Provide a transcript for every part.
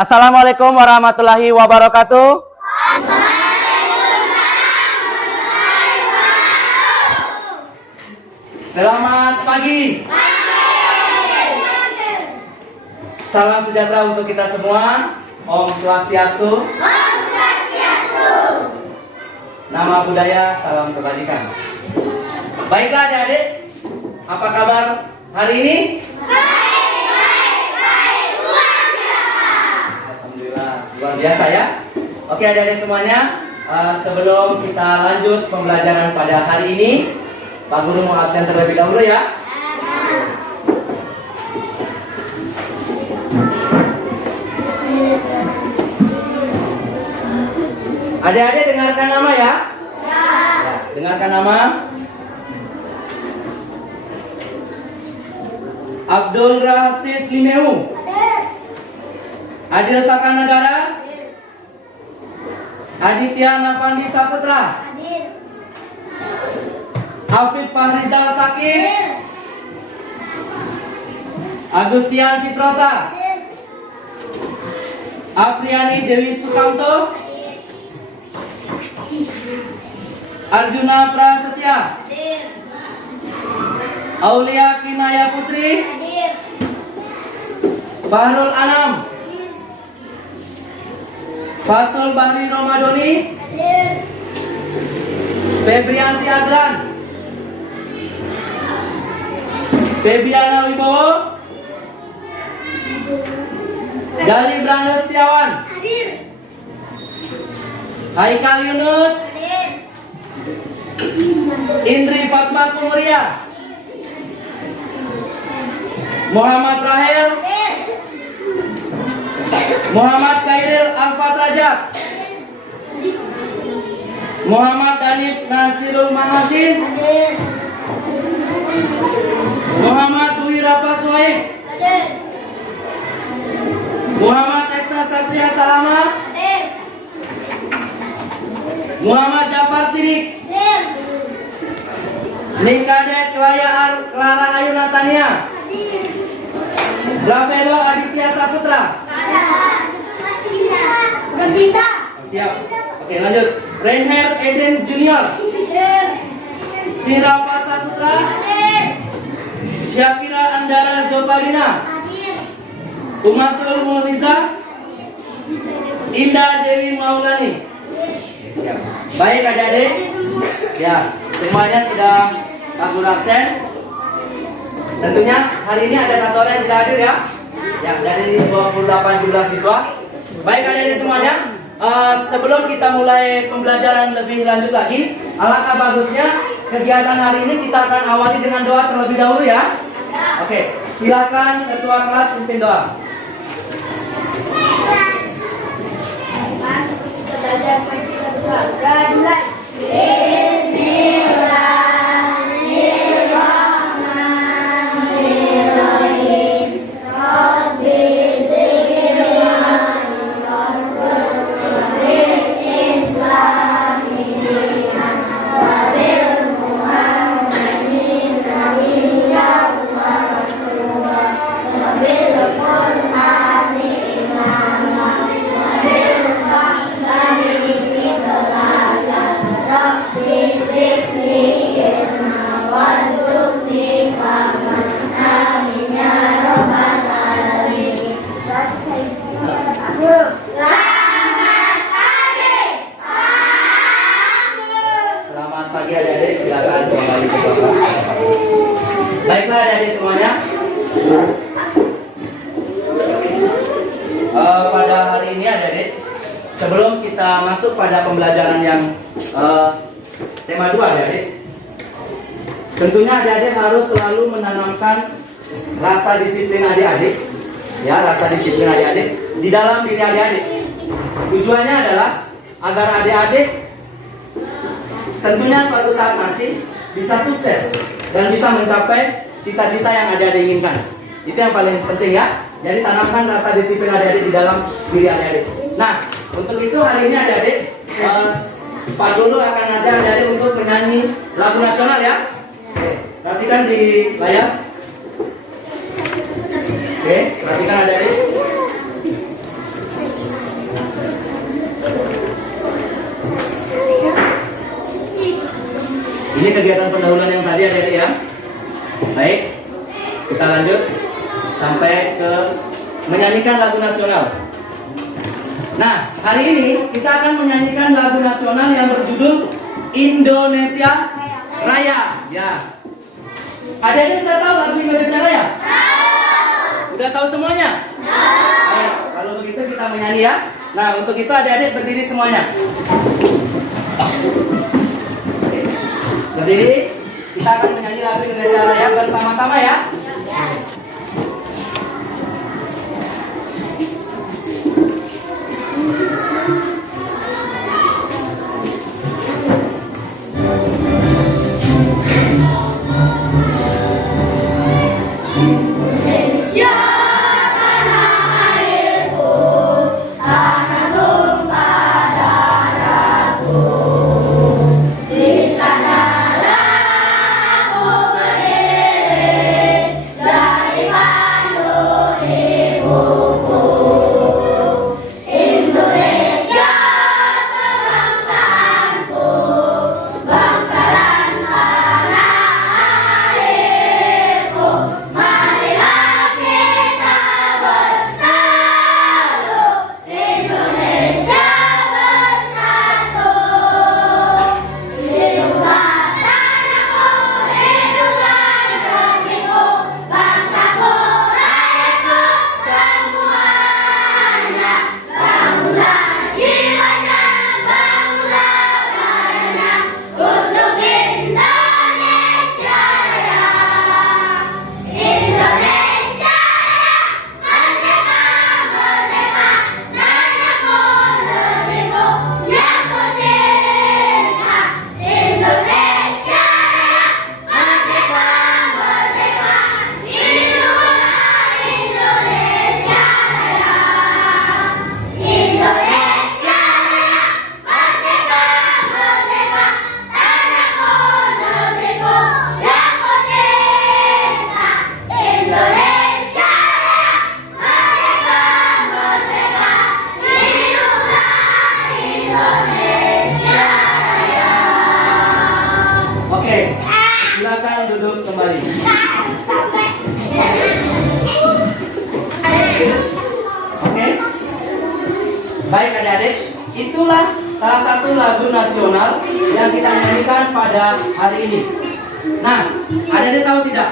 Assalamualaikum warahmatullahi wabarakatuh. Selamat pagi. Salam sejahtera untuk kita semua. Om Swastiastu. Nama budaya, salam kebajikan. Baiklah adik-adik, apa kabar hari ini? Luar biasa ya. Oke adik-adik semuanya, sebelum kita lanjut pembelajaran pada hari ini, Pak Guru mau absen terlebih dahulu ya. Adik-adik dengarkan nama ya. Ya, dengarkan nama. Abdul Rasid Limeu. Adil Sakanagara. Aditya Navandi Saputra. Afif Fahrizal Sakir. Agustian Fitrosa. Apriani Dewi Sukamto. Arjuna Prasetya. Aulia Kinaya Putri. Bahrul Anam. Fatul Bahri Romadoni. Febrianti Adran. Febiana Wibowo. Gali Brando Setiawan. Haikal Yunus. Indri Fatma Kumuria. Muhammad Rahel. Muhammad Khairil Alfat Rajab. Muhammad Danif Nasirul Mahasin. Muhammad Dwi Rapa Suhaib. Muhammad Eksa Satria Salama. Muhammad Jafar Sidik. Nikadet Clara Ayu Natania. Rafael Aditya Saputra. Siap. Oke lanjut. Reinhard Eden Junior. Sirapa Saputra. Syakira Andara Zobalina. Umatul Muliza. Indah Dewi Maulani. Siap. Baik adik-adik. Ya, semuanya sudah Pak absen. Tentunya hari ini ada satu orang yang tidak hadir ya. Ya, dari 28 jumlah siswa. Baik adik-adik semuanya, sebelum kita mulai pembelajaran lebih lanjut lagi, alangkah bagusnya kegiatan hari ini kita akan awali dengan doa terlebih dahulu ya. Oke, silakan ketua kelas pimpin doa. Baiklah adik-adik semuanya, pada hari ini adik-adik, sebelum kita masuk pada pembelajaran yang tema 2 adik-adik, tentunya adik-adik harus selalu menanamkan rasa disiplin adik-adik, ya, rasa disiplin adik-adik di dalam diri adik-adik. Tujuannya adalah agar adik-adik tentunya suatu saat nanti bisa sukses dan bisa mencapai cita-cita yang adik-adik inginkan. Itu yang paling penting ya. Jadi tanamkan rasa disiplin adik-adik di dalam diri adik-adik. Nah, untuk itu hari ini adik-adik, Pak Guru akan ajar adik-adik untuk menyanyi lagu nasional ya. Oke, perhatikan di layar. Oke, perhatikan adik-adik. Ini kegiatan pendahuluan yang tadi adik-adik ya. Baik, kita lanjut sampai ke menyanyikan lagu nasional. Nah, hari ini kita akan menyanyikan lagu nasional yang berjudul Indonesia Raya. Ya. Adik-adik sudah tahu lagu Indonesia Raya? Udah tahu semuanya? Baik, kalau begitu kita menyanyi ya. Nah, untuk itu adik-adik berdiri semuanya. Berdiri, kita akan menyanyi lagu Indonesia Raya bersama-sama ya. Oke, silakan duduk kembali. Oke, baik adik-adik, itulah salah satu lagu nasional yang kita nyanyikan pada hari ini. Nah, adik-adik tahu tidak?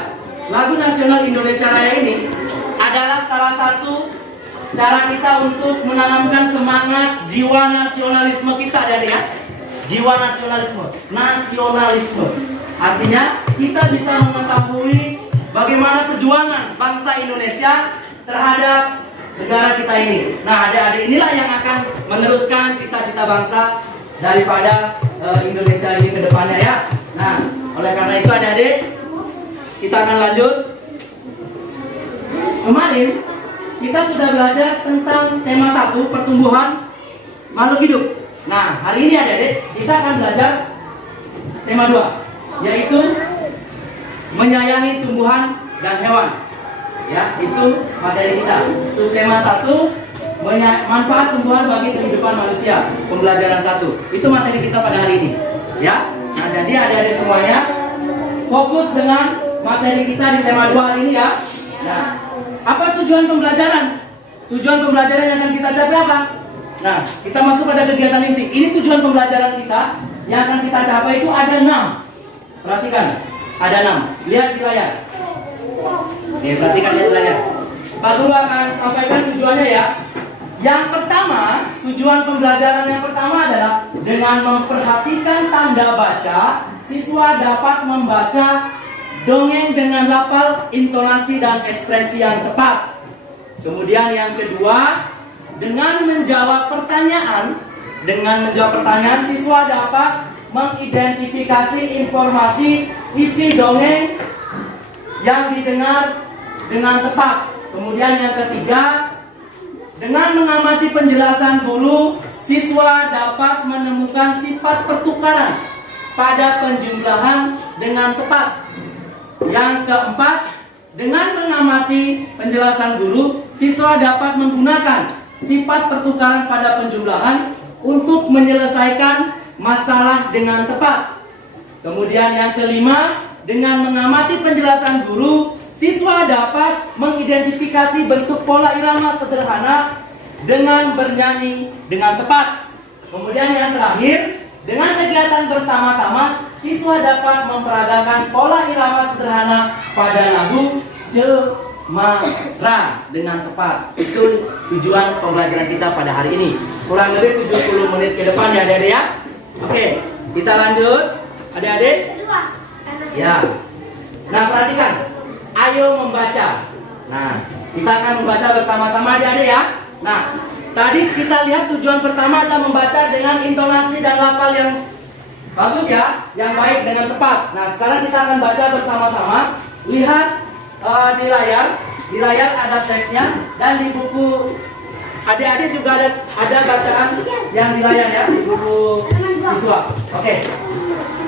Lagu nasional Indonesia Raya ini adalah salah satu cara kita untuk menanamkan semangat jiwa nasionalisme kita, adik-adik ya. Jiwa nasionalisme, artinya kita bisa mengetahui bagaimana perjuangan bangsa Indonesia terhadap negara kita ini. Nah, adik-adik inilah yang akan meneruskan cita-cita bangsa daripada Indonesia ini ke depannya ya. Nah, oleh karena itu adik-adik, kita akan lanjut. Kemarin kita sudah belajar tentang tema 1, pertumbuhan makhluk hidup. Nah, hari ini adik-adik kita akan belajar tema 2, yaitu menyayangi tumbuhan dan hewan. Ya, itu materi kita. Subtema 1, manfaat tumbuhan bagi kehidupan manusia. Pembelajaran 1. Itu materi kita pada hari ini. Ya. Nah, jadi adik-adik semuanya fokus dengan materi kita di tema 2 hari ini ya. Nah, apa tujuan pembelajaran? Tujuan pembelajaran yang akan kita capai apa? Nah, kita masuk pada kegiatan inti. Ini tujuan pembelajaran kita yang akan kita capai itu ada 6. Perhatikan, ada 6. Lihat di layar. Oke, perhatikan di layar. Pak Guru akan sampaikan tujuannya ya. Yang pertama, tujuan pembelajaran yang pertama adalah dengan memperhatikan tanda baca, siswa dapat membaca dongeng dengan lafal, intonasi, dan ekspresi yang tepat. Kemudian yang kedua, dengan menjawab pertanyaan, siswa dapat mengidentifikasi informasi isi dongeng yang didengar dengan tepat. Kemudian yang ketiga, dengan mengamati penjelasan guru, siswa dapat menemukan sifat pertukaran pada penjumlahan dengan tepat. Yang keempat, dengan mengamati penjelasan guru, siswa dapat menggunakan sifat pertukaran pada penjumlahan untuk menyelesaikan masalah dengan tepat. Kemudian yang kelima, dengan mengamati penjelasan guru, siswa dapat mengidentifikasi bentuk pola irama sederhana dengan bernyanyi dengan tepat. Kemudian yang terakhir, dengan kegiatan bersama-sama, siswa dapat memperagakan pola irama sederhana pada lagu Cemara dengan tepat. Itu tujuan pembelajaran kita pada hari ini. Kurang lebih 70 menit ke depan ya adik-adik ya. Oke, kita lanjut. Adik-adik? Ya. Nah, perhatikan. Ayo membaca. Nah, kita akan membaca bersama-sama adik-adik ya. Nah, tadi kita lihat tujuan pertama adalah membaca dengan intonasi dan lafal yang bagus ya, yang baik dengan tepat. Nah, sekarang kita akan baca bersama-sama. Lihat di layar. Di layar ada teksnya dan di buku adik-adik juga ada bacaan yang di layar ya, di buku siswa. Oke.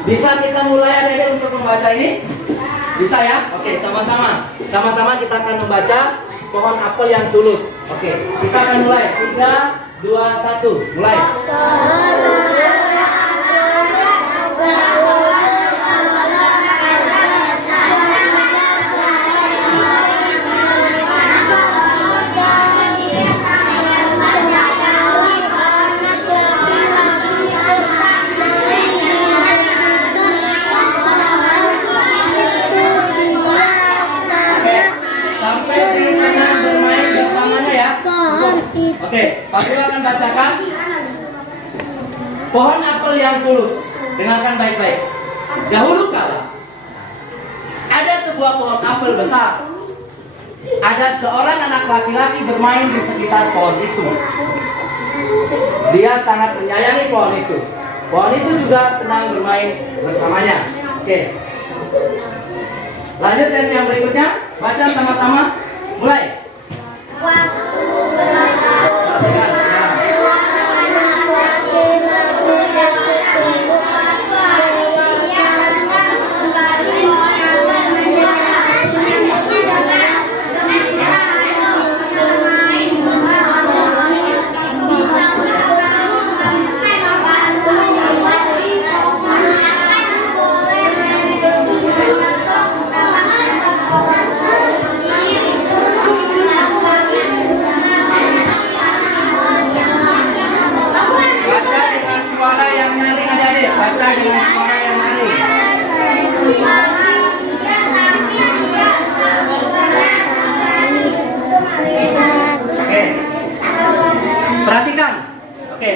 Bisa kita mulai adik-adik untuk membaca ini? Bisa ya? Oke, sama-sama. Sama-sama kita akan membaca pohon apel yang tulus. Oke, kita akan mulai. 3, 2, 1. Mulai. Oke, Pak Guru akan bacakan pohon apel yang tulus. Dengarkan baik-baik. Dahulu kala ada sebuah pohon apel besar. Ada seorang anak laki-laki bermain di sekitar pohon itu. Dia sangat menyayangi pohon itu. Pohon itu juga senang bermain bersamanya. Oke. Lanjut tes yang berikutnya. Baca sama-sama. Mulai.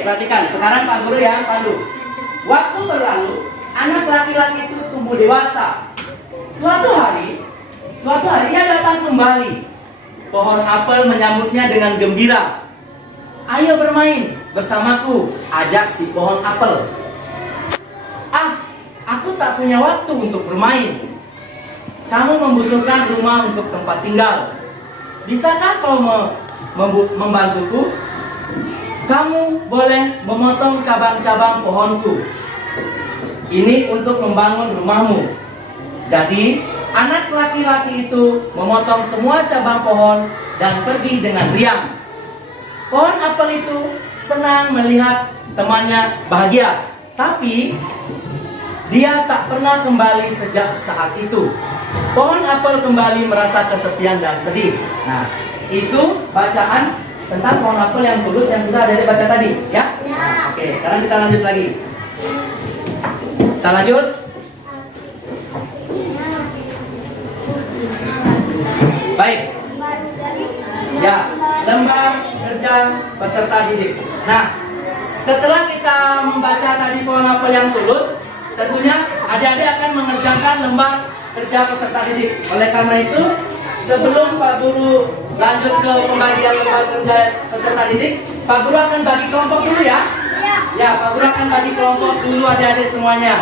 Perhatikan. Sekarang Pak Guru yang pandu. Waktu berlalu, anak laki-laki itu tumbuh dewasa. Suatu hari ia datang kembali. Pohon apel menyambutnya dengan gembira. Ayo bermain bersamaku, ajak si pohon apel. Ah, aku tak punya waktu untuk bermain. Kamu membutuhkan rumah untuk tempat tinggal. Bisakah kau membantuku? Kamu boleh memotong cabang-cabang pohonku. Ini untuk membangun rumahmu. Jadi, anak laki-laki itu memotong semua cabang pohon dan pergi dengan riang. Pohon apel itu senang melihat temannya bahagia. Tapi, dia tak pernah kembali sejak saat itu. Pohon apel kembali merasa kesepian dan sedih. Nah, itu bacaan tentang pohon apel yang tulus yang sudah ada dibaca tadi, ya? Ya. Oke, sekarang kita lanjut lagi. Kita lanjut. Baik. Ya, lembar kerja peserta didik. Nah, setelah kita membaca tadi pohon apel yang tulus, tentunya adik-adik akan mengerjakan lembar kerja peserta didik. Oleh karena itu, sebelum Pak Guru lanjut ke pembagian lembar kerja peserta didik, Pak Guru akan bagi kelompok dulu ya. Ya, Pak Guru akan bagi kelompok dulu adik-adik semuanya.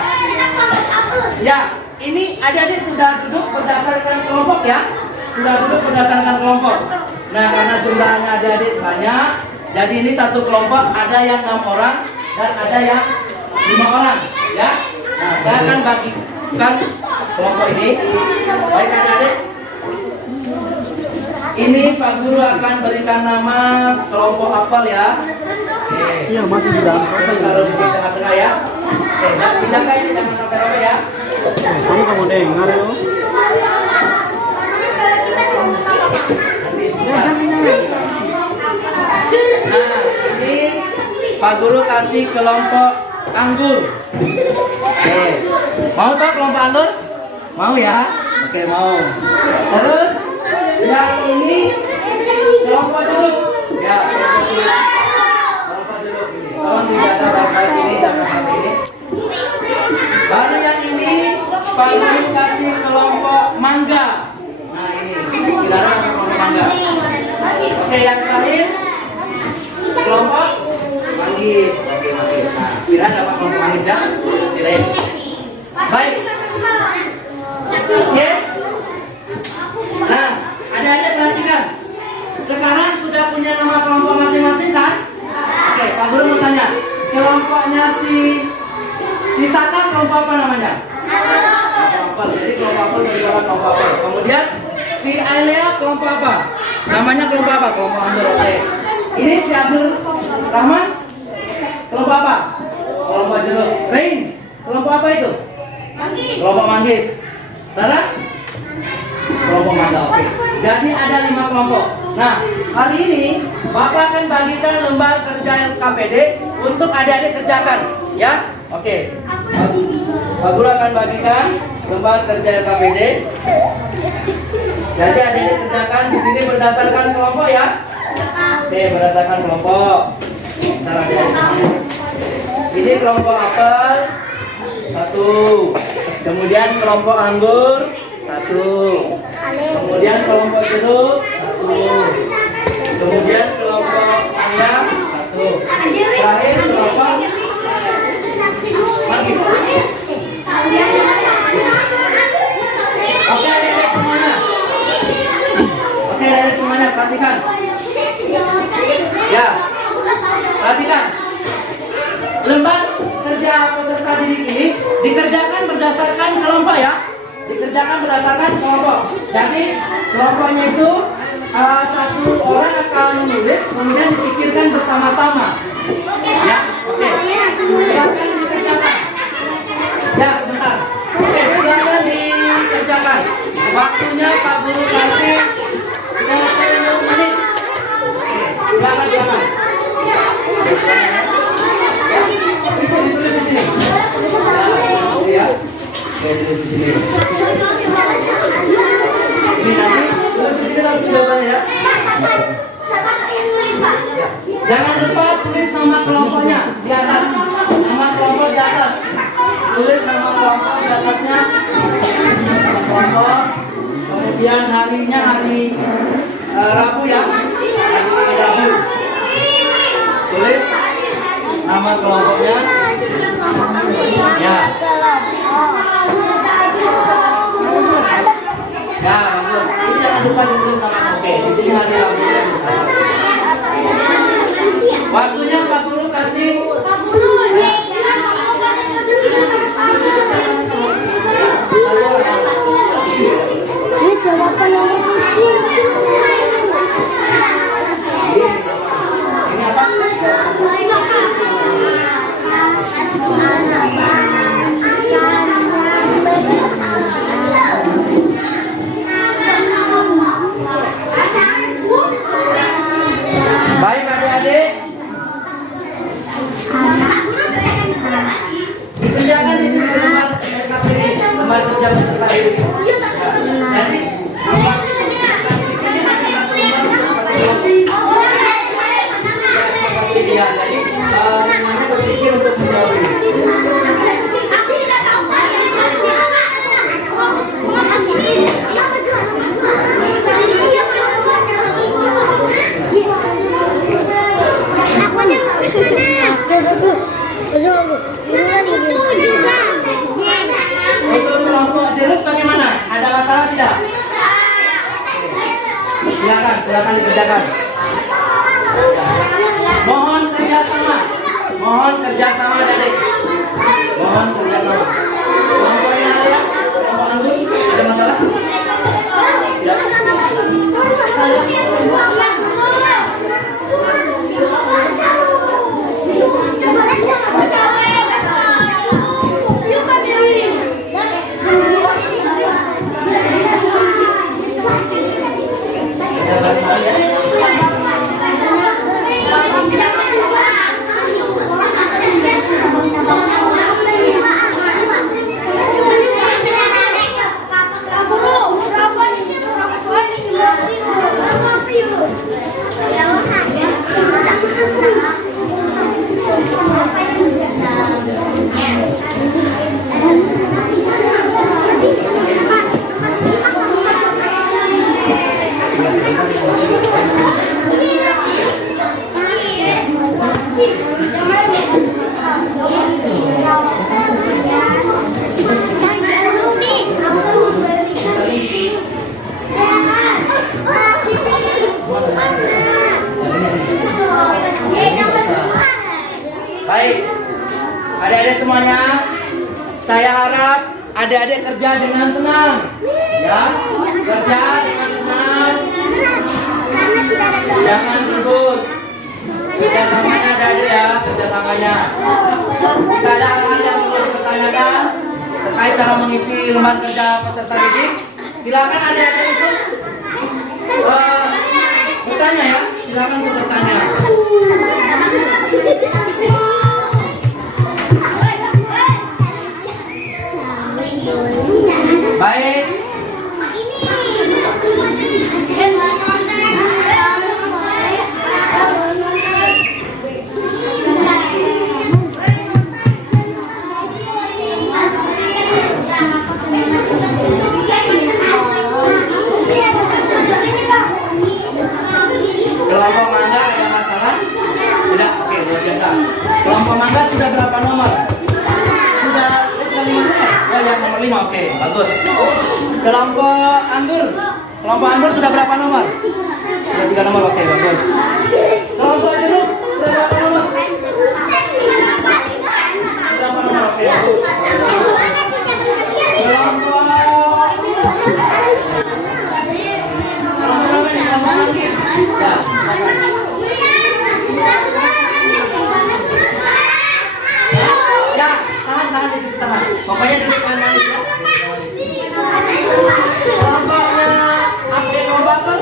Ya, ini adik-adik sudah duduk berdasarkan kelompok ya. Sudah duduk berdasarkan kelompok. Nah, karena jumlahnya adik-adik banyak, jadi ini satu kelompok ada yang 6 orang dan ada yang 5 orang ya. Nah, saya akan bagikan kelompok ini. Baik adik-adik. Ini Pak Guru akan berikan nama kelompok apel ya. Oke. Iya, masih di dalam. Taruh di sini tengah-tengah ya. Oke, dijaga ini jangan sampai robek ya. Kamu kamu dengar ya? Nah, ini Pak Guru kasih kelompok anggur. Oke, mau toh kelompok anggur? Mau ya? Oke, mau. Terus yang ini kelompok jeruk. Ya, kelompok jeruk ini. Tolong dijaga baik-baik ini, jangan sampai ini. Baru yang ini Pak Guru kasih kelompok mangga. Nah ini, sekarang kelompok mangga. Oke, yang terakhir kelompok manggis. Oke, manggis. Nah, Sira dapat kelompok manggis ya. Sira. Baik. Oke. Nah, adik-adik perhatikan. Sekarang sudah punya nama kelompok masing-masing kan? Oke, Pak Guru mau tanya. Kelompoknya si Saka kelompok apa namanya? Kelompok apel. Jadi kelompok apel bersuara kelompok apel. Kemudian si Ailea kelompok apa? Namanya kelompok apa? Kelompok anggur. Oke. Ini si Abdul Rahman kelompok apa? Kelompok jeruk. Rain kelompok apa itu? Kelompok manggis. Tara? Kelompok mangga. Oke. Jadi ada 5 kelompok. Nah, hari ini Bapak akan bagikan lembar kerja KPD untuk adik-adik kerjakan, ya. Oke. Pak Guru akan bagikan lembar kerja KPD. Jadi adik-adik kerjakan di sini berdasarkan kelompok ya. Oke, berdasarkan kelompok. Bentar, adik-adik. Ini kelompok apel 1. Kemudian kelompok anggur 1. Kemudian kelompok jeruk 1. Kemudian kelompok ayam 1. Terakhir kelompok manggis. Oke, adik-adik semuanya. Oke, adik-adik semuanya perhatikan. Ya, perhatikan. Lembar kerja peserta didik ini dikerjakan berdasarkan kelompok ya. Dikerjakan berdasarkan kelompok. Jadi kelompoknya itu satu orang akan menulis, kemudian dipikirkan bersama-sama. Ya, oke. Silakan dikerjakan. Ya, sebentar. Oke, silakan dikerjakan. Waktunya Pak Guru kasih 10 menit. Oke, silakan. Tulis di sini. Ya. Oke, tulis di sini. Ini nanti tulis di sini langsung jawabannya ya. Jangan lupa tulis nama kelompoknya di atas. Nama kelompok di atas. Tulis nama kelompok di atasnya. Kelompok. Kemudian harinya hari Rabu ya. Hari Rabu. Tulis nama kelompoknya. Ya. Ya, bagus. Ini jangan lupa ditulis nama. Oke, di sini hari Rabu. Waktunya Pak Guru kasih. Ini jawaban nomor 1. Ini apa? Baik adik-adik. Dikerjakan di sini lembar kerja peserta didik. Jadi ya, jadi semuanya berpikir untuk menjawab ini. Untuk kelompok jeruk bagaimana? Ada masalah tidak? Silakan dikerjakan. Mohon kerjasama. Mohon kerjasama adik. Mohon kerjasama. Kelompok yang ada ya? Kelompok anggur ada masalah? Tidak. Baik, adik-adik semuanya, saya harap adik-adik kerja dengan tenang, ya, kerja dengan tenang, jangan ribut, kerjasamanya adik-adik ya, kerjasamanya. Jika ada hal yang perlu dipertanyakan terkait cara mengisi lembar kerja peserta didik, silakan adik-adik itu bertanya ya, silakan untuk bertanya. Baik. Kelompok mangga ada masalah? Tidak, oke, luar biasa. Kelompok mangga sudah berapa nomor? Sudah 5 nomor? Oh ya, nomor 5, oke, bagus. Kelompok anggur sudah berapa nomor? Sudah 3 nomor, oke, bagus. Kelompok jeruk sudah berapa nomor? Sudah berapa nomor? Oke, bagus. Kelompok manggis. Ya, ya, tahan di situ, tahan. Pokoknya duduk dengan manis ya. Kelompoknya Abdul Bakar.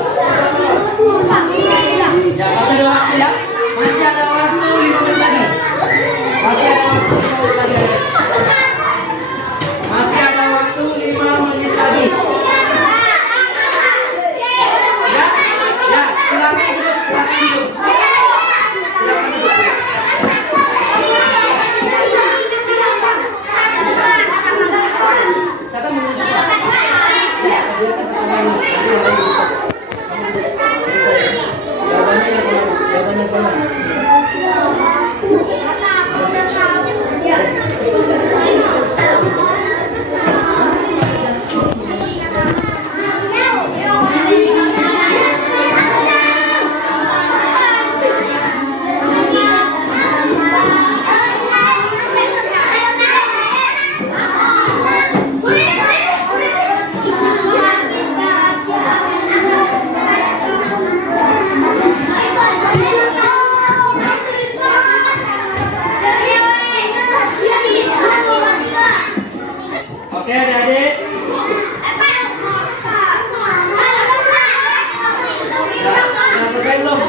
Ya, masih ada waktu ya. Masih ada waktu 5 menit lagi. Masih ada waktu 5 menit lagi. Masih ada waktu 5 menit lagi. Ya, silakan duduk, silakan duduk. Silakan duduk. Siapa yang menuju? Jawabannya benar. Oke, adik-adik. Sudah selesai belum?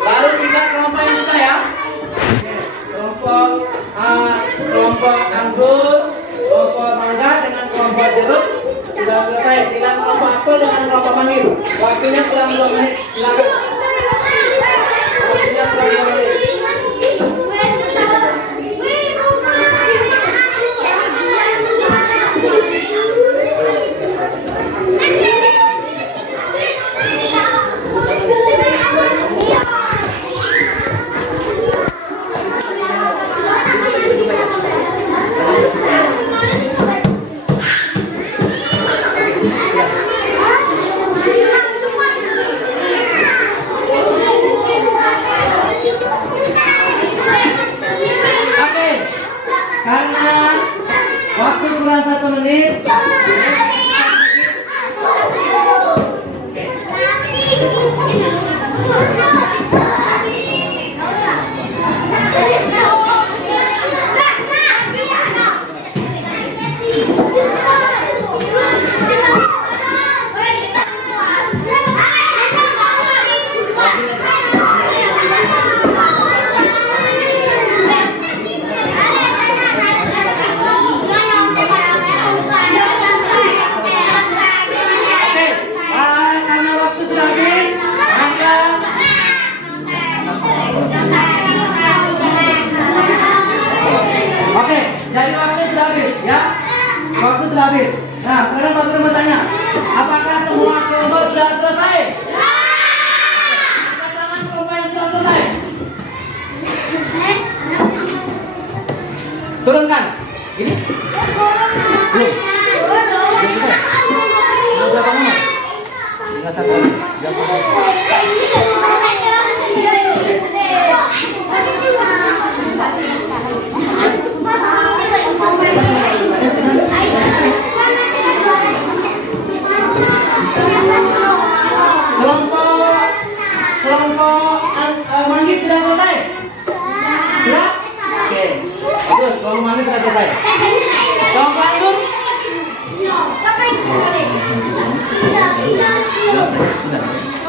Baru kita kelompok yang sudah ya. Kelompok anggur, kelompok mangga dengan kelompok jeruk sudah selesai. Tinggal kelompok apel dengan kelompok manggis. Waktunya kurang 2 menit. Silakan. Waktunya kurang 2 menit. Kelompok manggis sudah selesai? Sudah? Oke. Bagus, kelompok manggis sudah selesai. Kelompok anggur?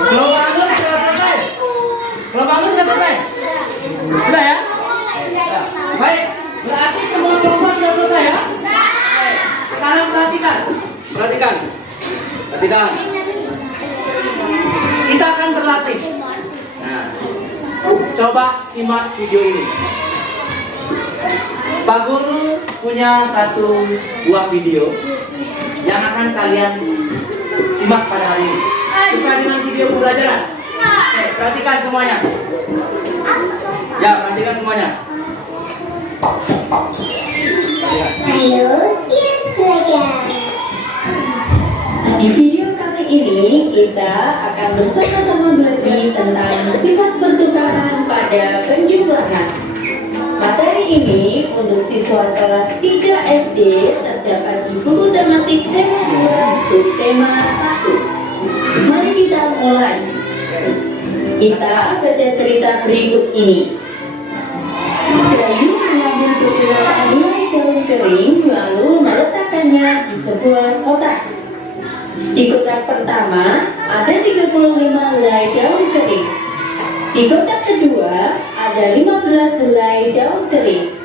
Kelompok anggur sudah selesai? Kelompok anggur sudah selesai? Sudah ya? Sudah. Baik, berarti semua kelompok sudah selesai ya? Baik. Sekarang perhatikan. Perhatikan. Kita akan berlatih. Nah, coba simak video ini. Pak Guru punya satu buah video yang akan kalian simak pada hari ini. Suka dengan video pembelajaran? Oke, perhatikan semuanya. Ya, perhatikan semuanya. Ayo kita belajar. Di video kali ini kita akan bersama-sama belajar tentang sifat pertukaran pada penjumlahan. Materi ini untuk siswa kelas 3 SD terdapat di buku tematik tema 2 subtema 1. Mari kita mulai. Kita baca cerita berikut ini. Bayu mengambil beberapa helai daun kering lalu meletakkannya di sebuah kotak. Di kotak pertama ada 35 helai daun kering. Di kotak kedua ada 15 helai daun kering.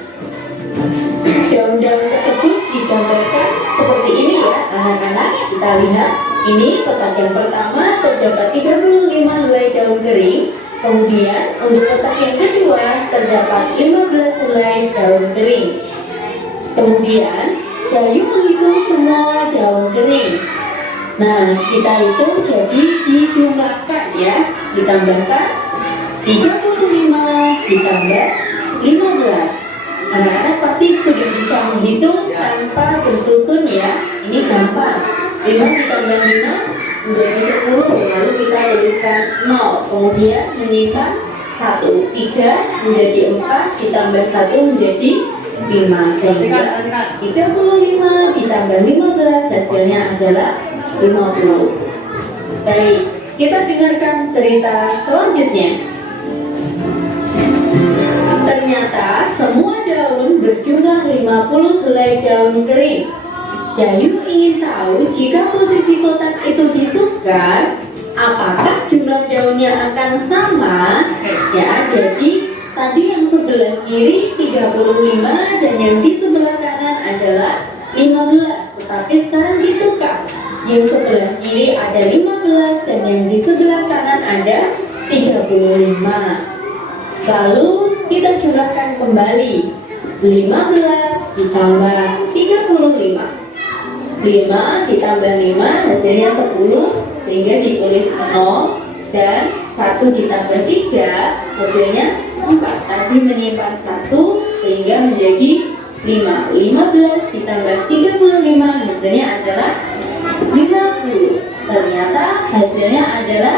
Daun-daun tersebut digambarkan seperti ini ya anak-anak. Kita lihat ini kotak yang pertama terdapat 35 helai daun kering. Kemudian untuk kotak yang kedua terdapat 15 helai daun kering. Kemudian Bayu menghitung semua daun kering. Nah, kita hitung jadi dijumlahkan ya, ditambahkan 35 ditambah 15. Anak-anak pasti sudah bisa menghitung tanpa bersusun ya. Ini gampang. 5 ditambah 5 menjadi 10, lalu kita tuliskan 0, kemudian menyimpan 1, 3 menjadi 4 ditambah 1 menjadi 5, sehingga 35 ditambah 15 hasilnya adalah 50. Baik, kita dengarkan cerita selanjutnya. Ternyata semua daun berjumlah 50 helai daun kering. Bayu ingin tahu jika posisi kotak itu ditukar, apakah jumlah daunnya akan sama? Ya, jadi tadi yang sebelah kiri 35 dan yang di sebelah kanan adalah 15. Tetapi sekarang ditukar. Yang sebelah kiri ada 15 dan yang di sebelah kanan ada 35. Lalu kita jumlahkan kembali. 15 ditambah 35. 5 ditambah 5 hasilnya 10, sehingga ditulis 0, dan 1 ditambah 3 hasilnya 4. Tadi menyimpan 1 sehingga menjadi 5. 15 ditambah 35 hasilnya adalah 50. Ternyata hasilnya adalah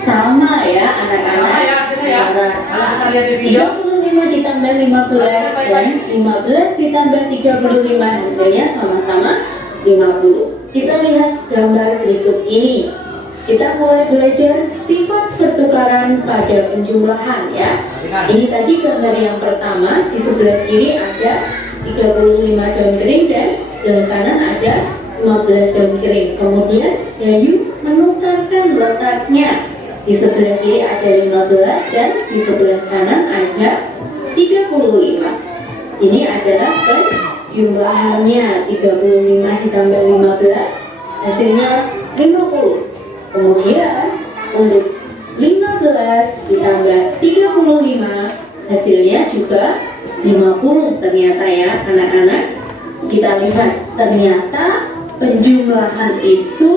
sama ya anak-anak. Sama ya hasilnya ya. Kalau kita lihat di video 35 ditambah 15 dan 15 ditambah 35 hasilnya sama-sama 50. Kita lihat gambar berikut ini. Kita mulai belajar sifat pertukaran pada penjumlahan ya. Ini tadi gambar yang pertama, di sebelah kiri ada 35 daun kering dan sebelah kanan ada 15 daun kering. Kemudian Bayu menukarkan letaknya. Di sebelah kiri ada 15 dan di sebelah kanan ada 35. Ini adalah penjumlahannya. 35 ditambah 15 hasilnya 50. Kemudian untuk 15 ditambah 35 hasilnya juga 50. Ternyata ya anak-anak, kita lihat ternyata penjumlahan itu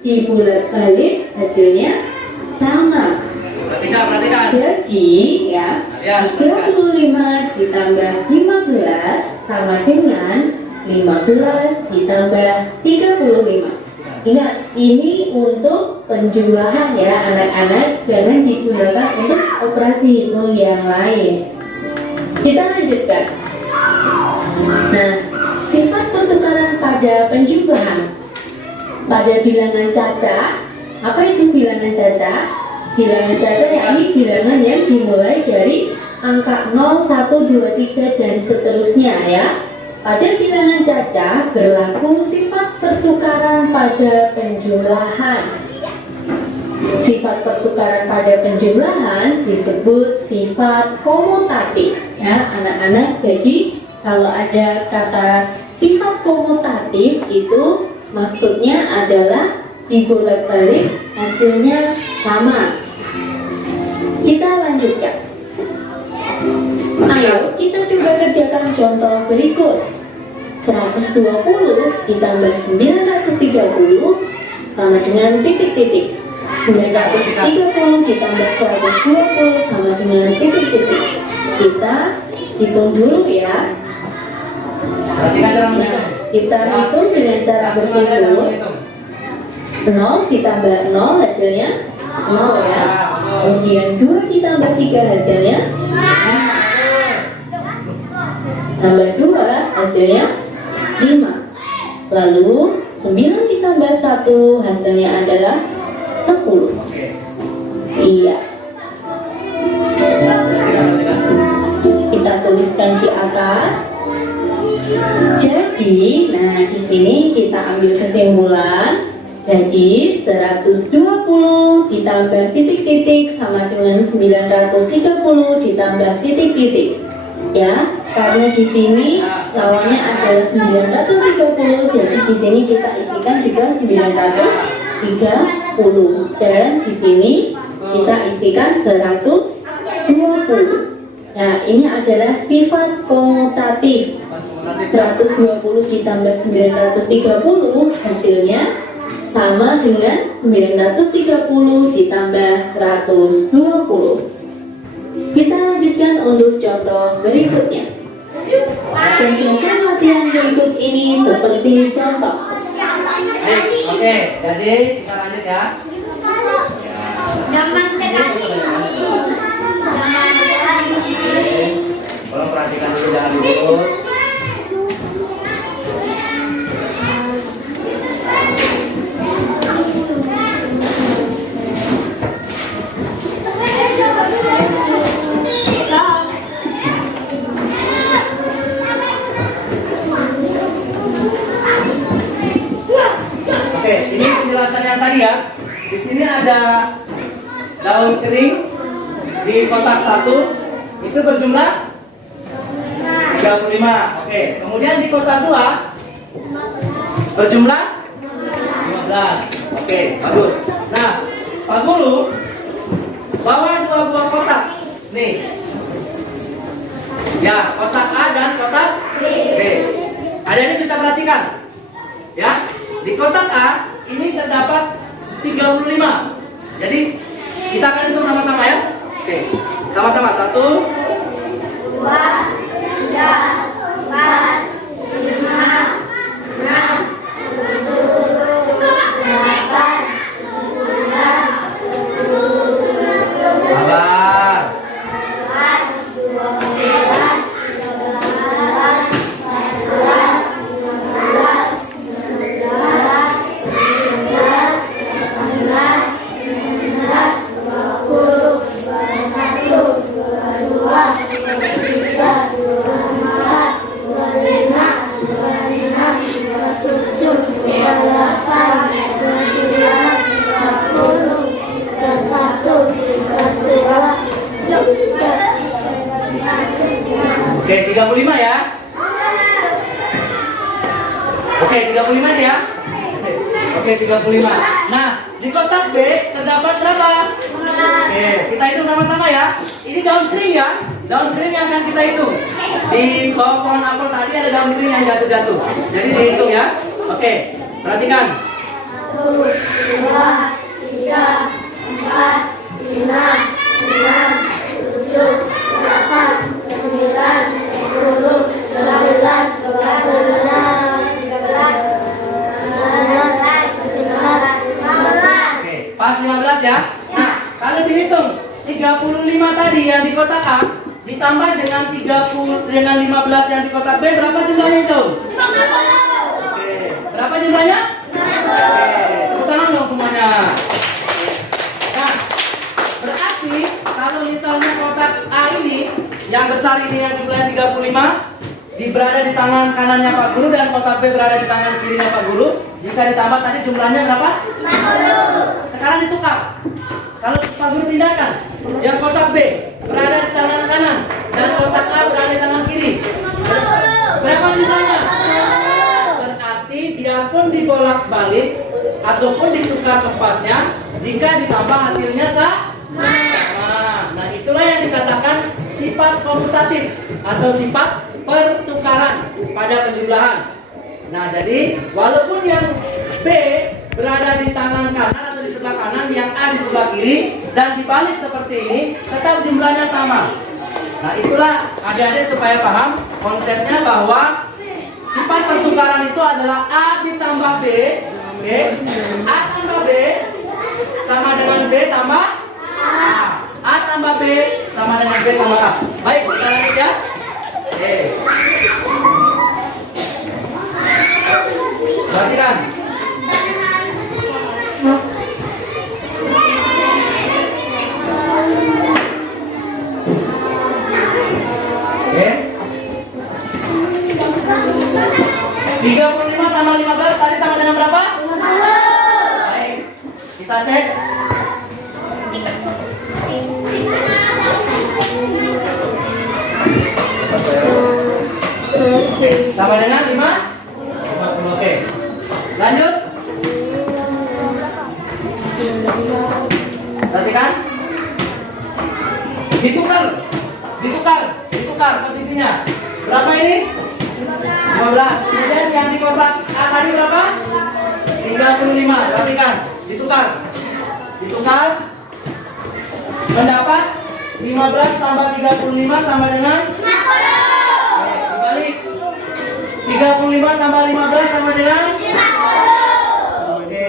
dibolak-balik hasilnya sama. Perhatikan. Jadi ya, 35 ditambah 15 sama dengan 15 ditambah 35. Ingat, ini untuk penjumlahan ya anak-anak, jangan digunakan untuk operasi hitung yang lain. Kita lanjutkan. Nah, sifat pertukaran pada penjumlahan pada bilangan cacah. Apa itu bilangan cacah? Bilangan cacah yakni bilangan yang dimulai dari angka 0, 1, 2, 3 dan seterusnya ya. Pada bilangan cacah berlaku sifat pertukaran pada penjumlahan. Sifat pertukaran pada penjumlahan disebut sifat komutatif ya anak-anak. Jadi kalau ada kata sifat komutatif itu maksudnya adalah dibolak-balik hasilnya sama. Kita lanjutkan. Ayo kita coba kerjakan contoh berikut. 120 ditambah 930 sama dengan titik-titik. 930 ditambah 120 sama dengan titik-titik. Kita hitung dulu ya. Nah, kita hitung dengan cara bersusun. 0 ditambah 0 hasilnya 0 ya. Kemudian 2 ditambah 3 hasilnya tambah 2 hasilnya 5. Lalu 9 ditambah 1 hasilnya adalah 10. Iya. Kita tuliskan di atas. Jadi, nah di sini kita ambil kesimpulan. Jadi 120 ditambah titik-titik sama dengan 930 ditambah titik-titik. Ya, karena di sini lawannya adalah 930, jadi di sini kita isikan juga 930 dan di sini kita isikan 120. Nah, ini adalah sifat komutatif. 120 ditambah 930 hasilnya sama dengan 930 ditambah 120. Kita lanjutkan untuk contoh berikutnya. Contohkan latihan berikut ini seperti contoh. Oke, jadi kita lanjut ya. Tolong perhatikan dulu, jangan dulu. Oke, ini penjelasan yang tadi ya. Di sini ada daun kering di kotak 1 itu berjumlah 35. Oke, kemudian di kotak 2 berjumlah 15. Oke, bagus. Nah, Pak Guru bawa 2 buah kotak. Nih. Ya, kotak A dan kotak B. Oke. Adik-adik bisa perhatikan. Ya, di kotak A ini terdapat 35. Jadi kita akan hitung sama-sama ya. Oke, sama-sama. 1, 2, 3, 4, 5, 6, 7, 8, 9, 10. Sabar. 35 ya. Oke, 35 nih ya. Oke, 35. Nah, di kotak B terdapat berapa? Oke, kita hitung sama-sama ya. Ini daun kering ya. Daun kering yang akan kita hitung. Di bawah pohon apel tadi ada daun kering yang jatuh-jatuh. Jadi dihitung ya. Oke, perhatikan. 1, 2, 3, 4, 5, 6, 7, 8, 9, 10, 11, 12, 13, 14, 15. Oke, ya. Nah, kalau dihitung 35 tadi yang di kotak A ditambah dengan 15 yang di kotak B, berapa jumlahnya itu? 50. Oke, berapa jumlahnya? 50. Tepuk tangan dong semuanya. Nah, berarti kalau misalnya kotak A ini yang besar ini yang jumlahnya 35 berada di tangan kanannya Pak Guru dan kotak B berada di tangan kirinya Pak Guru. Jika ditambah tadi jumlahnya berapa? 50. Sekarang ditukar. Kalau Pak Guru pindahkan, yang kotak B berada di tangan kanan dan kotak A berada di tangan kiri. Berapa jumlahnya? Berarti biarpun dibolak-balik ataupun ditukar tempatnya, jika ditambah hasilnya sama. Nah, itulah yang dikatakan sifat komutatif atau sifat pertukaran pada penjumlahan. Nah, jadi walaupun yang B berada di tangan kanan atau di sebelah kanan, yang A di sebelah kiri, dan dibalik seperti ini, tetap jumlahnya sama. Nah, itulah adik-adik supaya paham konsepnya bahwa sifat pertukaran itu adalah A ditambah B, A tambah B sama dengan B tambah A tambah B sama dengan B tambah A. Baik, kita lanjut ya. Perhatikan. Oke. 35 tambah 15 tadi sama dengan berapa? 50. Baik. Kita cek. Sama dengan 50. Oke. Lanjut. Perhatikan. Ditukar posisinya. Berapa ini? 15. Kemudian yang di kotak A tadi berapa? 35. Perhatikan. Ditukar. Mendapat 15 tambah 35 sama dengan 50. Dibalik. 35 tambah 15 sama dengan 50. Oke.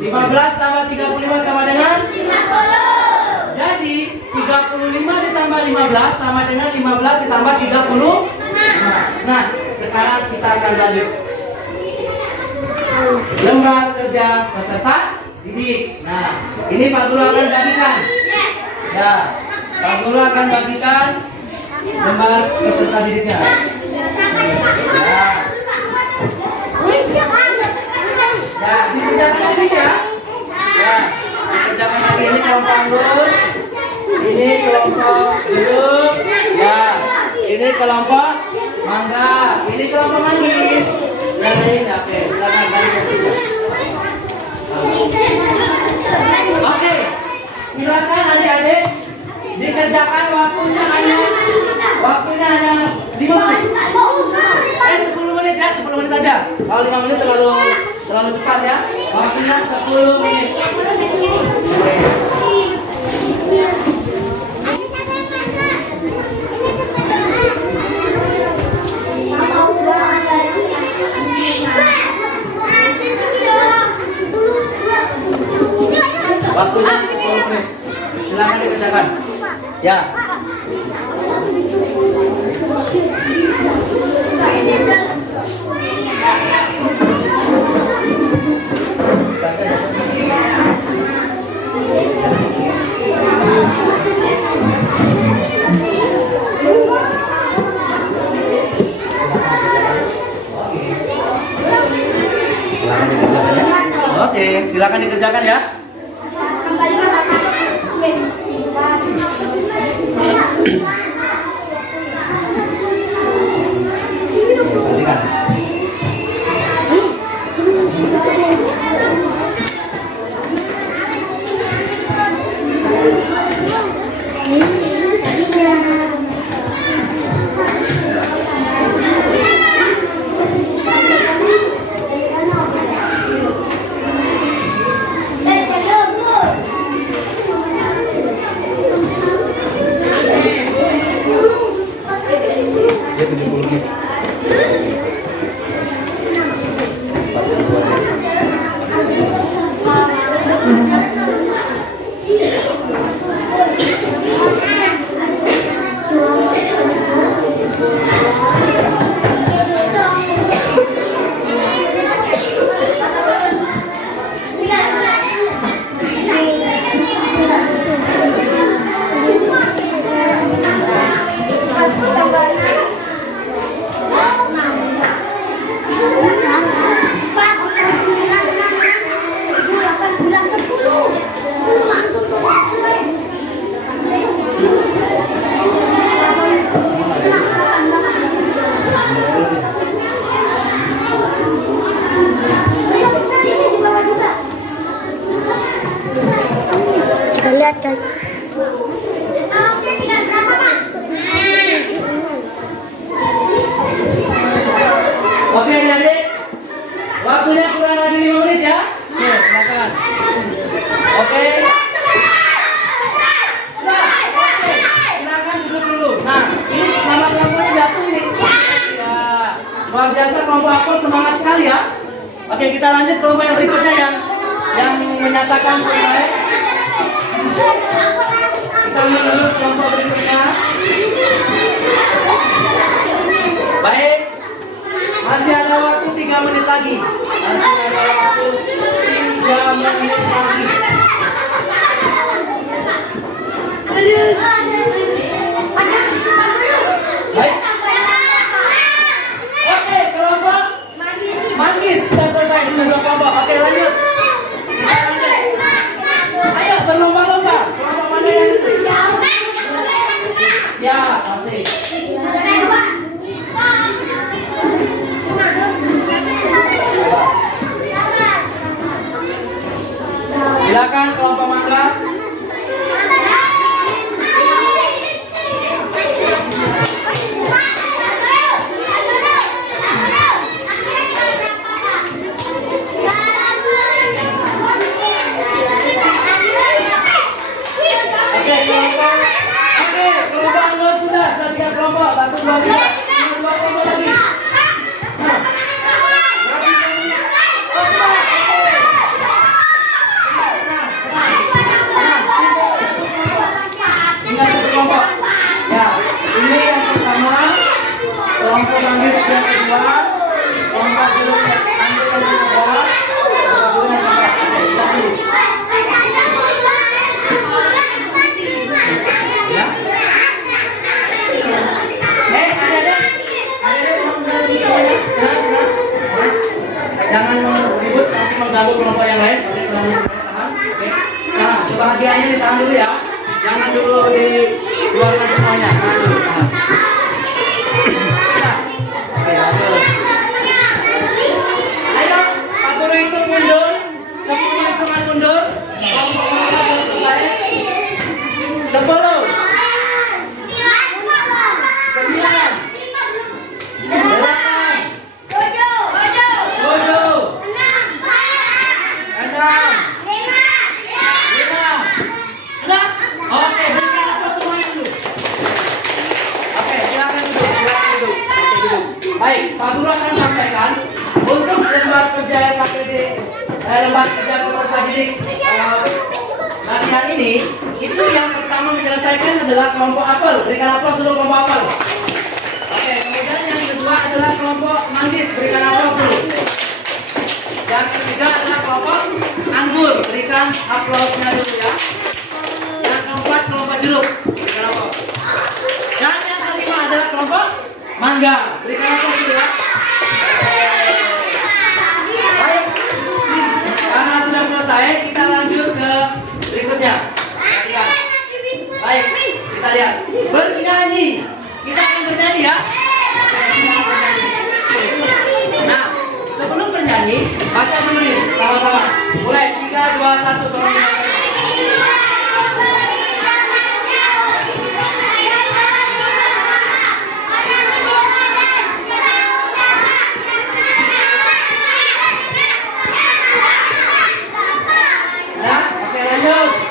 15 tambah 35 sama dengan 50. Jadi 35 ditambah 15 sama dengan 15 ditambah 30. Nah, sekarang kita akan lanjut. Lembar kerja peserta didik. Nah, ini Pak Guru akan bagikan. Ya, Pak Guru akan bagikan lembar peserta didiknya. Ya, dikerjakan lagi ya. Ya, dikerjakan lagi. Ini kelompok anggur, ini kelompok jeruk, ya, ini kelompok mangga, ini kelompok manis. Yang lain, oke, silakan balik. Oke, silakan adik-adik dikerjakan waktunya hanya 5 menit. 10 menit ya, 10 menit aja. Kalau 5 menit terlalu cepat ya. Waktunya 10 menit. Oke. Waktunya 10 menit. Silakan dikerjakan. Ya. Oke, silakan dikerjakan ya. Perhatikan. Kita lihat guys. Oke adik, waktunya kurang lagi 5 menit ya. Oke, silakan. Oke. Silakan duduk dulu. Nah, ini nama kelompoknya jatuh ini. Ya, luar biasa kelompok apel, semangat sekali ya. Oke, kita lanjut kelompok yang berikutnya yang menyatakan selesai. Kita menuju kelompok berikutnya. Baik, masih ada waktu 3 menit lagi. Masih ada waktu 3 menit lagi. Baik. Oke, kelompok manggis sudah selesai, sudah 2 kelompok. Oke, lanjut. Ayo berlomba-lomba. Kelompok mana yang ya, pasti. Silakan kelompok mangga. Kelompok anggur sudah 3 kelompok, 1, 2, 3, 2 kelompok lagi. Tinggal 1 kelompok. Ya, ini yang pertama, kelompok manggis yang kedua, kelompok jeruk yang ketiga, kelompok jeruk yang keempat. Jangan ribut, nanti mengganggu kelompok yang lain. Tahan. Oke. Nah, kebahagiaannya ditahan dulu ya. Jangan dulu dikeluarkan semuanya. Tahan dulu. Tahan. Oke, bagus. Ayo, Pak Guru hitung mundur. 10 hitungan mundur. Kelompok kelompok selesai. 10. 9. 8. Baik, Pak Guru akan sampaikan untuk lembar kerja LKPD, lembar kerja peserta didik latihan ini, itu yang pertama menyelesaikan adalah kelompok apel. Berikan aplaus dulu kelompok apel. Oke, kemudian yang kedua adalah kelompok manggis. Berikan aplaus dulu. Yang ketiga adalah kelompok anggur. Berikan aplausnya dulu ya. Yang keempat kelompok jeruk. Berikan aplaus. Dan yang kelima adalah kelompok mangga. Berikan aplaus dulu ya. Baik. Karena sudah selesai, kita lanjut ke berikutnya. Baik, kita lihat. Bernyanyi. Kita akan bernyanyi ya. Nah, sebelum bernyanyi, baca dulu nih sama-sama. Mulai 3, 2, 1, tolong.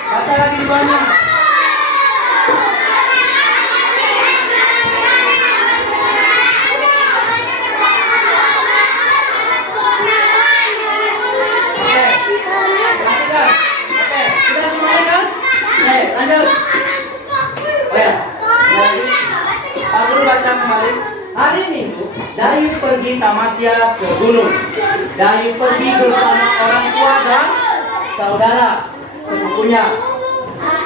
Baca lagi duanya. Oke, sudah semuanya kan? Oke, lanjut. Oh ya, Pak Guru baca kembali. Hari Minggu, Dayu pergi tamasya ke gunung. Dayu pergi bersama orang tua dan saudara sepupunya.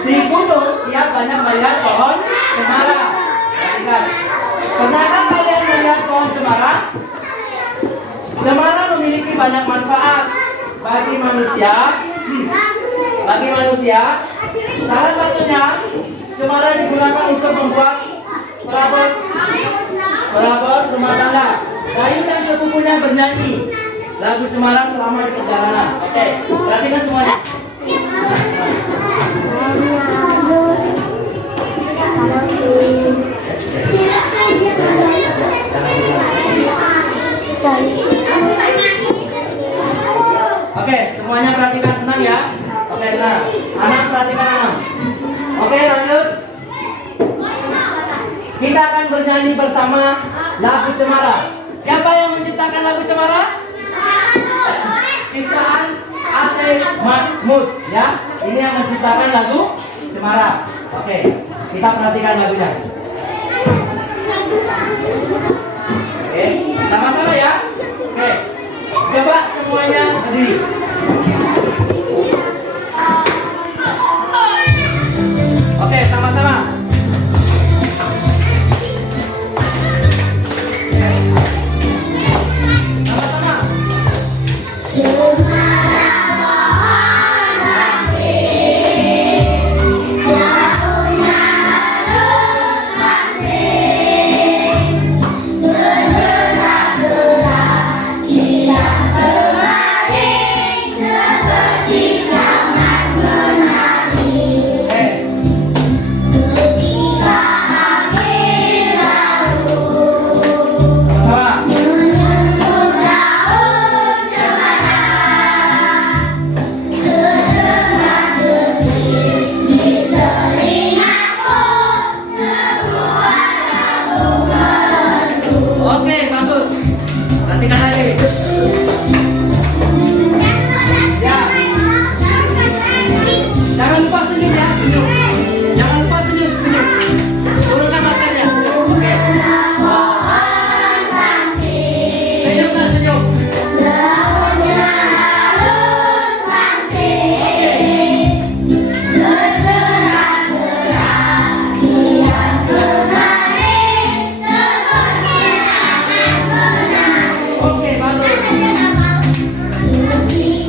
Di gunung ia banyak melihat pohon cemara. Perhatikan. Pernahkah kalian melihat pohon cemara? Cemara memiliki banyak manfaat bagi manusia. Bagi manusia, salah satunya cemara digunakan untuk membuat perabot rumah tangga. Dayu dan sepupunya bernyanyi lagu cemara selama di perjalanan. Oke, perhatikan semuanya. bernyanyi bersama lagu Cemara. Siapa yang menciptakan lagu Cemara? Ciptaan Ate Mahmud, ya. Ini yang menciptakan lagu Cemara. Oke, kita perhatikan lagunya. Oke, sama-sama ya. Oke, coba semuanya berdiri. Oke, sama-sama. Sama-sama. Oke, bagus. Perhatikan lagi. Ya. Jangan lupa senyum ya, senyum. Jangan lupa senyum, senyum. Turunkan maskernya, senyum. Oke. Senyum kan, senyum. Oke, bagus. Oke, bagus.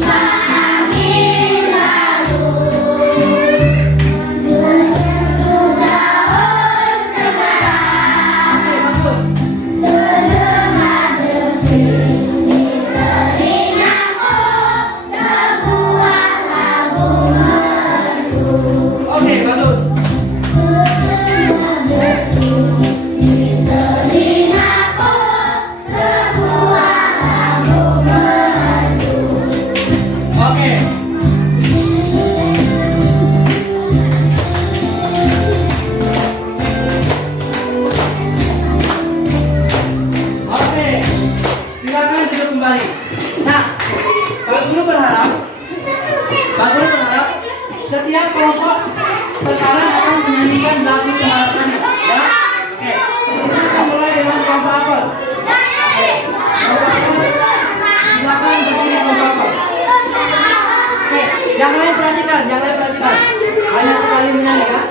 Oke, bagus. Oke. Oke. Silakan duduk kembali. Nah, Pak Guru berharap setiap kelompok sekarang akan menyanyikan lagu Cemara tadi, ya. Oke. Kita mulai dengan kelompok apel. Silakan berdiri kelompok apel. Oke, yang lain perhatikan. Hanya sekali menyanyi, ya.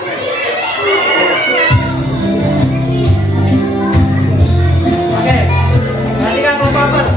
Oke, perhatikan kelompok apel.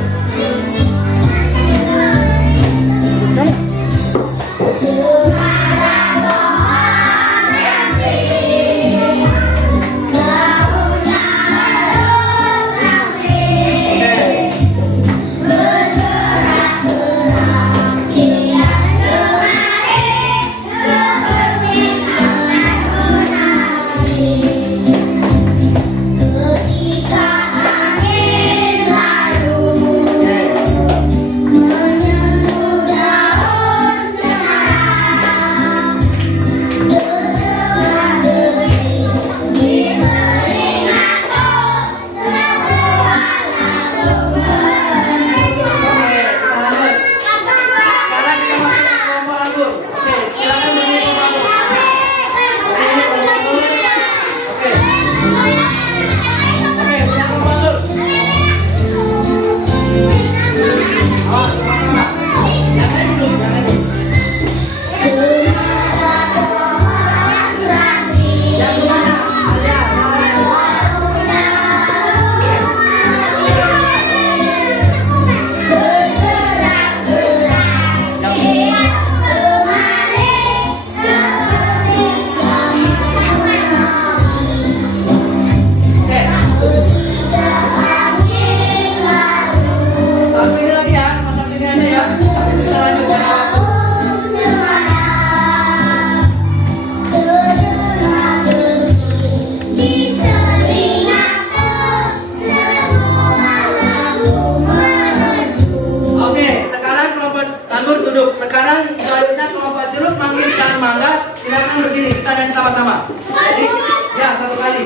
Silakan berdiri, kita nyanyi sama-sama. Jadi, ya satu kali.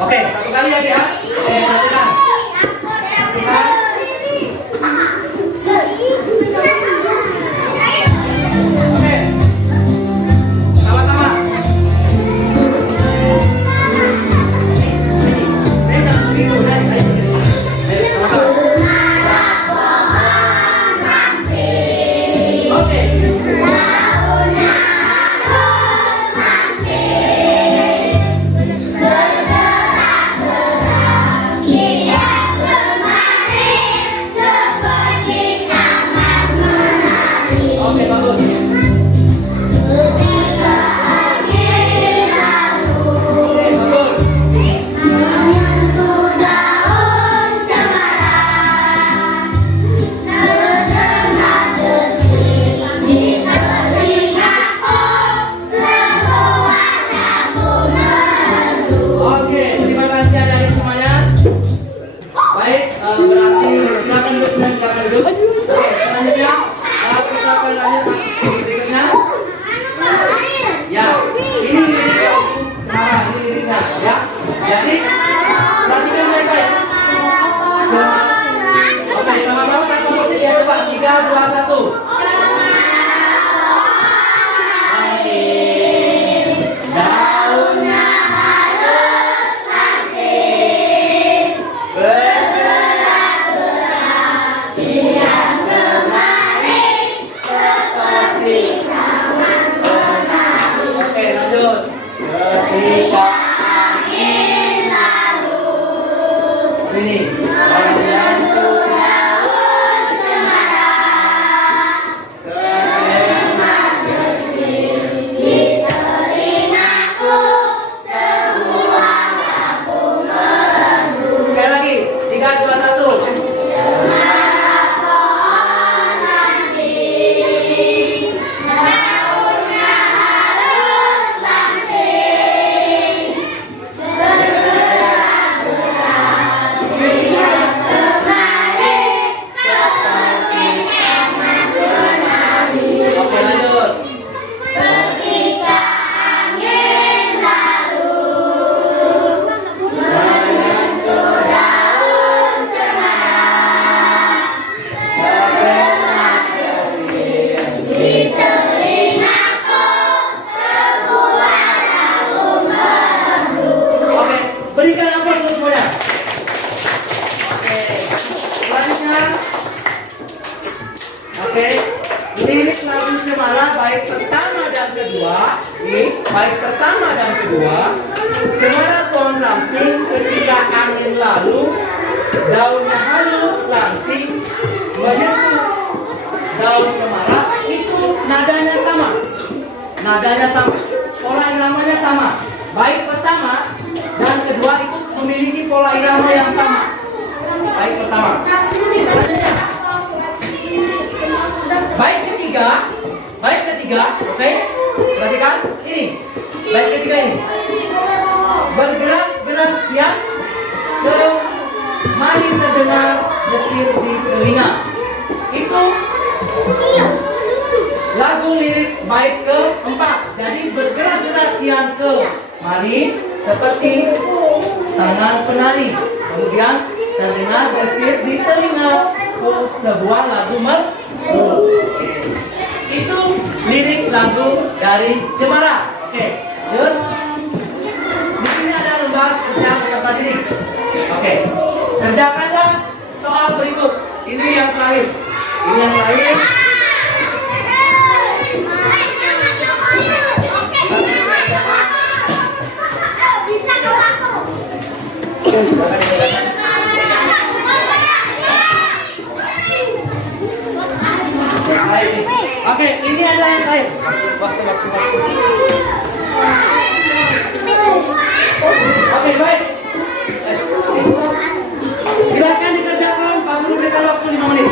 Oke, satu kali ya, ya. Oke, perhatikan. Perhatikan. Oke. Sama-sama. Jangan begitu, ayo. Sama-sama. Oke. Oke, bagus. Oke, bagus. Oke, terima kasih adik-adik semuanya. Baik, berarti silakan duduk, silakan duduk. Oke, selanjutnya kita akan lanjut berikutnya. Ya, ini liriknya Cemara, ini liriknya, ya. Jadi perhatikan baik-baik. Oke, sama-sama saya komposit ya, coba 3, 2, 1. Daunnya halus asing, bergerak-gerak kian kemari seperti taman penari. Oke, lanjut. Ketika angin lalu, ini menyentuh daun cemara, terdengar desir di telingaku sebuah lagu merdu. Sekali lagi, 3, 2, 1. Cemara pohon nanti, daunnya halus langsing, bergerak-gerak kian kemari seperti taman penari. Oke, lanjut. Ketika angin lalu, menyentuh daun cemara, terdengar desir di telingaku sebuah lagu merdu. Oke, berikan aplaus untuk semuanya. Oke, selanjutnya. Oke, lirik lagu Cemara baik pertama dan kedua. Ini baik pertama dan kedua. Cemara pohon ramping ketika angin lalu, daunnya halus langsing, menyentuh daun cemara. Itu nadanya sama. Nadanya sama. Pola iramanya sama. Baik pertama dan kedua itu memiliki pola irama yang sama. Baik pertama. Selanjutnya. Baik ketiga, oke? Perhatikan ini. Baik ketiga ini. Bergerak-gerak kian kemari terdengar desir di telinga. Itu lagu lirik bait keempat. Jadi bergerak-gerak kian kemari seperti tangan penari. Kemudian terdengar desir di telinga sebuah lagu merdu. Itu lirik lagu dari Cemara. Oke, lanjut. Di sini ada lembar kerja peserta didik. Oke, kerjakanlah soal berikut. Ini yang terakhir. Ini yang terakhir. Oke, ini adalah yang terakhir. Waktu. Oke, baik. Silakan dikerjakan. Pak Guru berikan waktu 5 menit.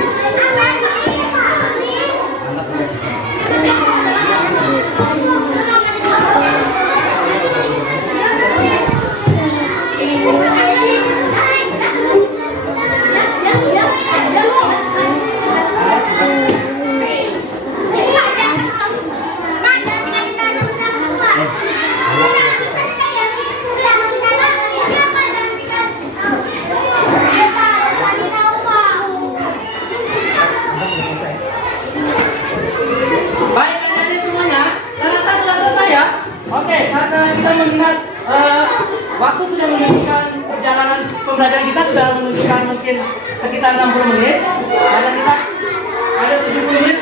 membutuhkan mungkin sekitar 60 menit. Ada kita ada 70 menit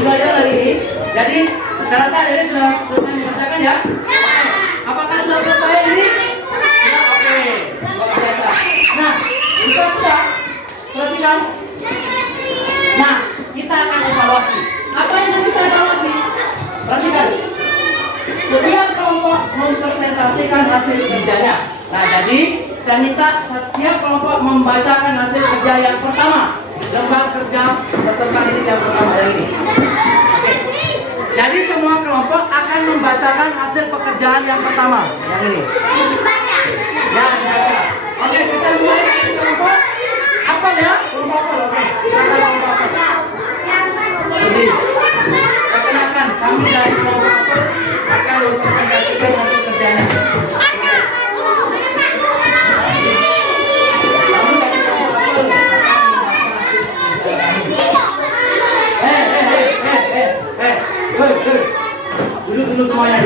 belajar hari ini. Jadi saya rasa ini sudah selesai mengerjakan ya. Apakah sudah selesai ini? Sudah, oke. Luar biasa. Nah, jika sudah, perhatikan. Nah, kita akan evaluasi. Apa yang harus kita evaluasi? Perhatikan. Setiap kelompok mempresentasikan hasil kerjanya. Nah, jadi saya minta setiap kelompok membacakan hasil kerja yang pertama. Lembar kerja peserta didik yang pertama dari ini. Oke. Jadi semua kelompok akan membacakan hasil pekerjaan yang pertama. Yang ini. Ya, dibaca. Oke, kita mulai dari kelompok apa ya? Kelompok apa? Oke. Kita akan kelompok apa? Jadi, perkenalkan kami dari kelompok apa akan mempresentasikan hasil kerjanya. Duduk semuanya,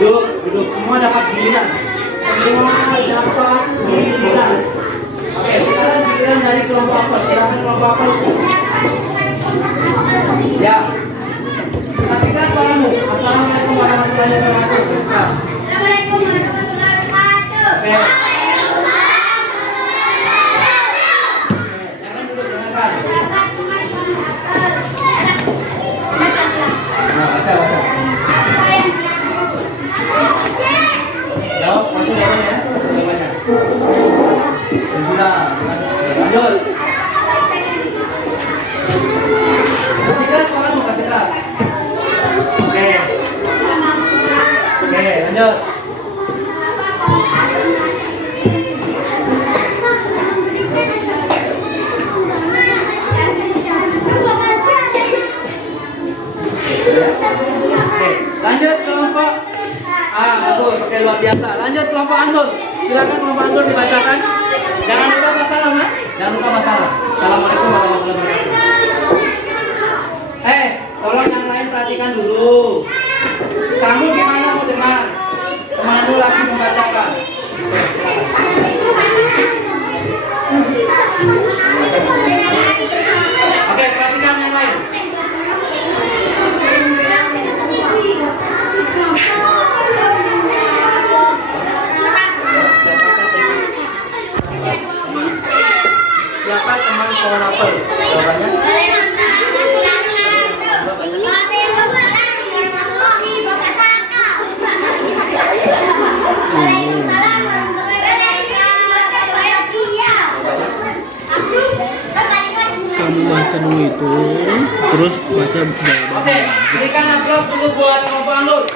duduk semua dapat giliran. Semua dapat giliran. Oke, sekarang giliran dari kelompok apa? Silakan kelompok apa? Ya. Kasihkan suaramu. Assalamualaikum warahmatullahi wabarakatuh. Assalamualaikum warahmatullahi wabarakatuh. Oke. Jangan duduk dengarkan. Nah, baca. Jawab, masuk jawabannya. Sudah, lanjut. Kasih keras suaramu, kasih keras. Oke, lanjut. Oke, lanjut kelompok. Bagus, oke, luar biasa. Lanjut kelompok Antur. Silakan kelompok Antur dibacakan. Jangan lupa masalah, ya. Jangan lupa masalah. Assalamualaikum warahmatullahi wabarakatuh. Tolong yang lain perhatikan dulu. Kamu gimana mau dengar? Temanmu lagi membacakan. Oke, perhatikan yang lain. Siapa teman pohon apel? Jawabannya? Kamu baca dulu itu, terus baca jawabannya. Oke, berikan aplaus dulu buat kelompok Anur.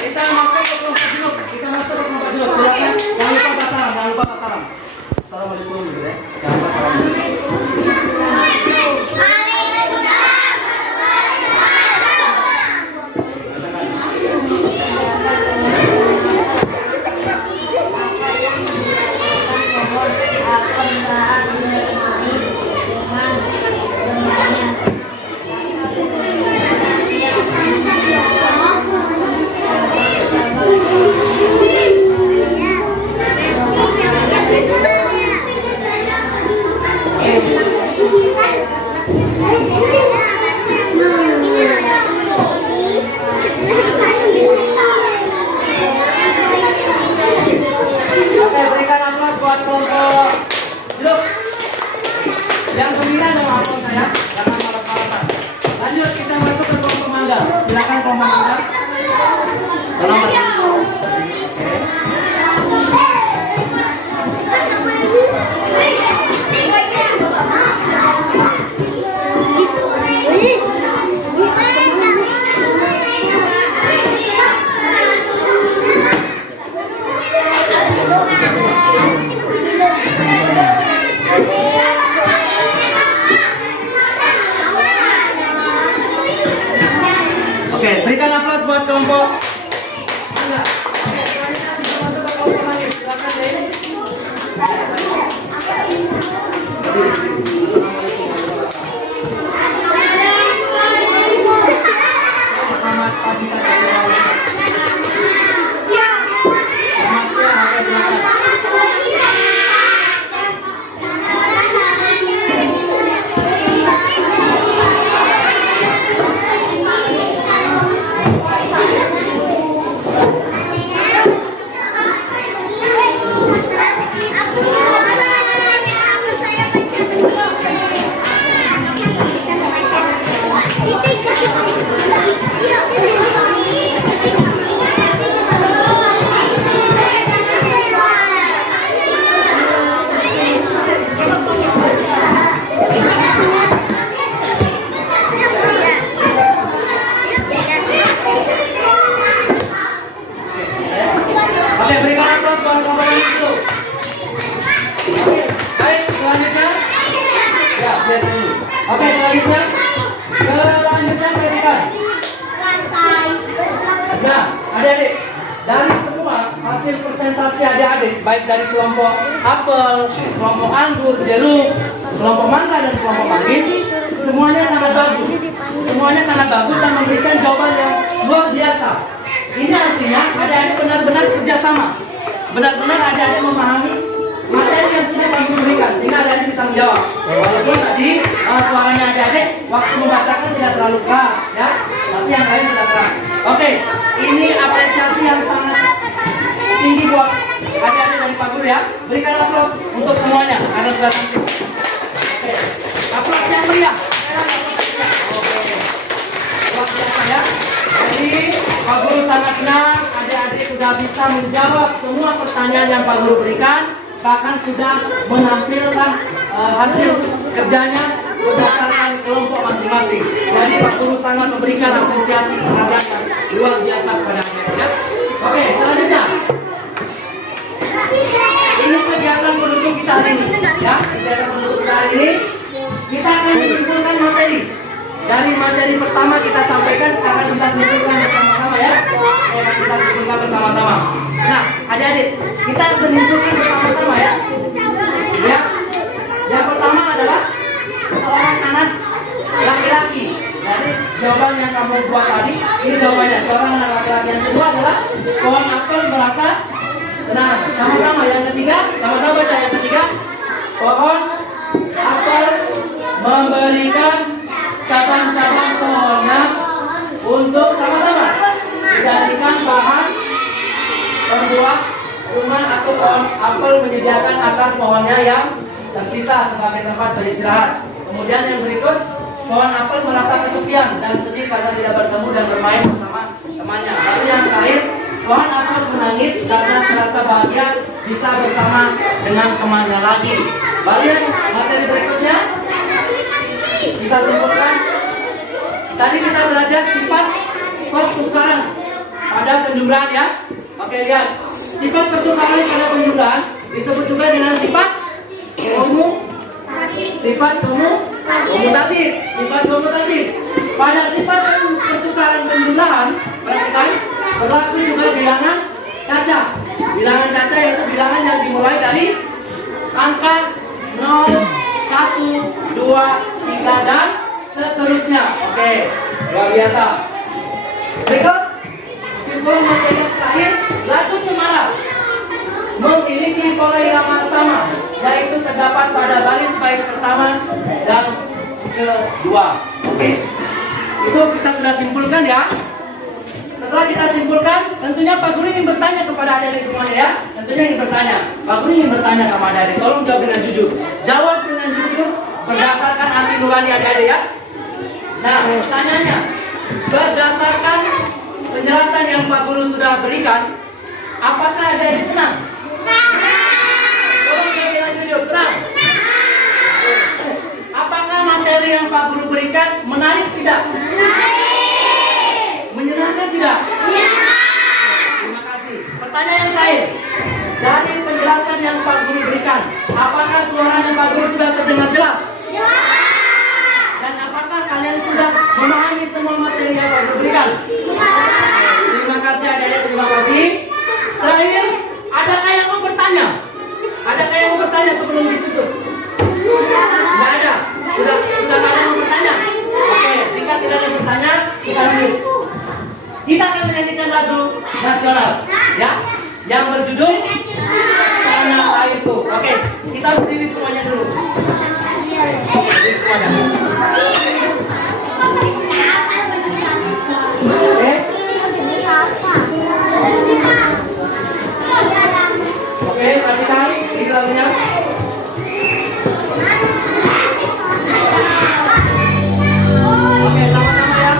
Kita masuk ke kelompok Junuk. Silakan, jangan lupa salam. Assalamualaikum. Jangan lupa salam. Oke, berikan aplaus buat kelompok Junuk. Yang gembira dong aplaus saya. Jangan malas-malasan. Lanjut, kita masuk ke kelompok Mangga. Silakan kelompok Mangga. Tolong berhenti. Oke, berikan aplaus buat kelompok Mangga. Oke, selanjutnya kita masuk ke kelompok Mangga. Silakan deh. Selamat pagi, selamat siang, oke, silakan. Adik-adik, dari semua hasil presentasi adik-adik, baik dari kelompok apel, kelompok anggur, jeruk, kelompok mangga dan kelompok manggis, semuanya sangat bagus. Semuanya sangat bagus dan memberikan jawaban yang luar biasa. Ini artinya adik-adik benar-benar kerjasama. Benar-benar adik-adik memahami materi yang sudah kami berikan sehingga adik-adik bisa menjawab. Walaupun tadi suaranya adik-adik waktu membacakan tidak terlalu keras, ya, tapi yang lain sudah keras. Oke, ini apresiasi yang sangat tinggi buat adik-adik dari Pak Guru ya. Berikan aplaus untuk semuanya karena sudah cantik. Oke, aplaus yang meriah. Oke, luar biasa ya. Jadi Pak Guru sangat senang adik-adik sudah bisa menjawab semua pertanyaan yang Pak Guru berikan, bahkan sudah menampilkan hasil kerjanya berdasarkan kelompok masing-masing. Jadi Pak Guru sangat memberikan apresiasi penghargaan yang luar biasa kepada mereka ya. Oke, selanjutnya ini kegiatan penutup kita hari ini ya. Kegiatan penutup kita hari ini kita akan menyimpulkan materi. Dari materi pertama kita sampaikan, kita akan kita simpulkan bersama-sama ya. Kita akan kita simpulkan bersama-sama. Nah, adik-adik, kita akan menyimpulkan bersama-sama ya. Ya. Yang pertama adalah seorang anak laki-laki. Jadi jawaban yang kamu buat tadi, ini jawabannya. Seorang anak laki-laki. Yang kedua adalah pohon apel merasa senang. Sama-sama. Yang ketiga, sama-sama baca. Yang ketiga, pohon apel memberikan cabang-cabang pohonnya untuk sama-sama dijadikan bahan pembuat rumah atau pohon apel menyediakan akar pohonnya yang tersisa sebagai tempat beristirahat. Kemudian yang berikut, pohon apel merasa kesepian dan sedih karena tidak bertemu dan bermain bersama temannya. Lalu yang terakhir, pohon apel menangis karena merasa bahagia bisa bersama dengan temannya lagi. Lalu yang materi berikutnya kita simpulkan. Tadi kita belajar sifat pertukaran pada penjumlahan ya. Oke, lihat. Sifat pertukaran pada penjumlahan disebut juga dengan sifat komutatif. Sifat komutatif. Pada sifat pertukaran penjumlahan, perhatikan, berlaku juga bilangan caca. Bilangan caca yaitu bilangan yang dimulai dari angka 0, 1, 2, 3 dan seterusnya. Oke, luar biasa. Berikut kesimpulan materi yang terakhir, lagu cemara memiliki pola irama sama, yaitu terdapat pada baris bait pertama dan kedua. Oke, itu kita sudah simpulkan ya. Setelah kita simpulkan, tentunya Pak Guru ingin bertanya kepada adik-adik semuanya ya. Tentunya ingin bertanya. Pak Guru ingin bertanya sama adik-adik. Tolong jawab dengan jujur. Jawab dengan jujur berdasarkan hati nurani adik-adik ya. Nah, pertanyaannya, berdasarkan penjelasan yang Pak Guru sudah berikan, apakah adik-adik senang? Tolong jawab dengan jujur. Senang? Apakah materi yang Pak Guru berikan menarik tidak? Menyenangkan tidak? Terima kasih. Pertanyaan yang terakhir, dari penjelasan yang Pak Guru berikan, apakah suaranya Pak Guru sudah terdengar jelas? Dan apakah kalian sudah memahami semua materi yang Pak Guru berikan? Terima kasih adik-adik, terima kasih. Terakhir, adakah yang mau bertanya? Adakah yang mau bertanya sebelum ditutup? Tidak ada. Sudah ada yang mau bertanya? Oke, jika tidak ada yang bertanya, kita lanjut. Kita akan menyanyikan lagu nasional, ya, yang berjudul Tanah Airku. Oke, kita berdiri semuanya dulu. Berdiri semuanya. Oke. Oke, perhatikan ini lagunya. Oke, sama-sama ya.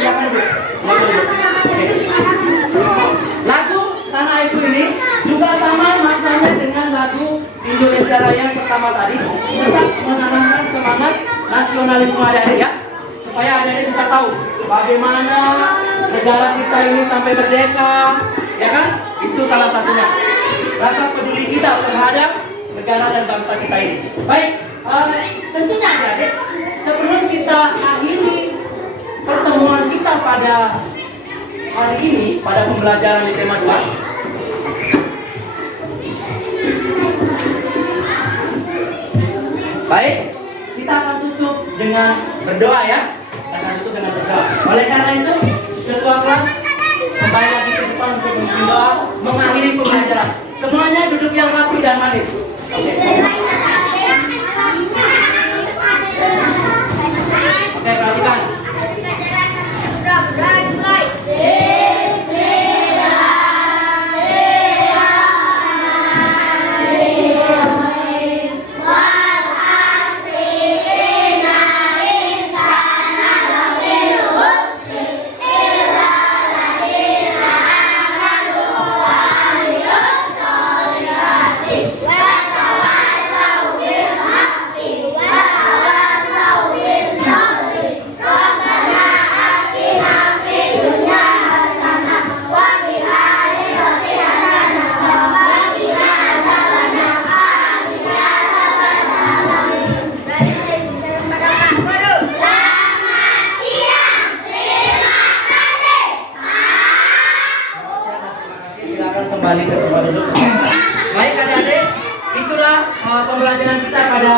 silakan duduk. Semua duduk. Oke. Lagu Tanah Airku ini juga sama maknanya dengan lagu Indonesia Raya yang pertama tadi. Tetap menanamkan semangat nasionalisme adik-adik ya, supaya adik-adik bisa tahu bagaimana negara kita ini sampai merdeka, ya kan? Itu salah satunya. Rasa peduli kita terhadap negara dan bangsa kita ini. Baik, tentunya adik-adik, sebelum kita akhiri pertemuan kita pada hari ini, pada pembelajaran di tema 2, baik, kita akan tutup dengan berdoa ya. Kita akan tutup dengan berdoa. Oleh karena itu, ketua kelas kembali lagi ke depan untuk berdoa mengakhiri pembelajaran. Semuanya duduk yang rapi dan manis. Oke. Oke, perhatikan. Kembali ke tempat duduk. Baik adik-adik, itulah pembelajaran kita pada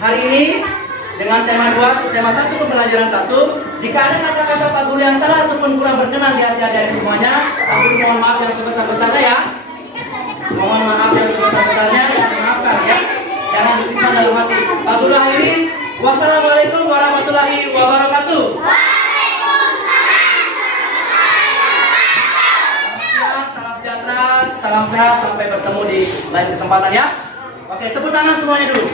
hari ini dengan tema 2, tema 1 pembelajaran 1. Jika ada kata-kata Pak Guru yang salah ataupun kurang berkenan di hati adik-adik semuanya, Pak Guru mohon maaf yang sebesar-besarnya ya. Mohon maaf yang sebesar-besarnya, maafkan ya. Jangan disimpan dalam hati. Pak Guru akhiri, wassalamualaikum warahmatullahi wabarakatuh. Salam sehat, sampai bertemu di lain kesempatan ya. Oke, tepuk tangan semuanya dulu.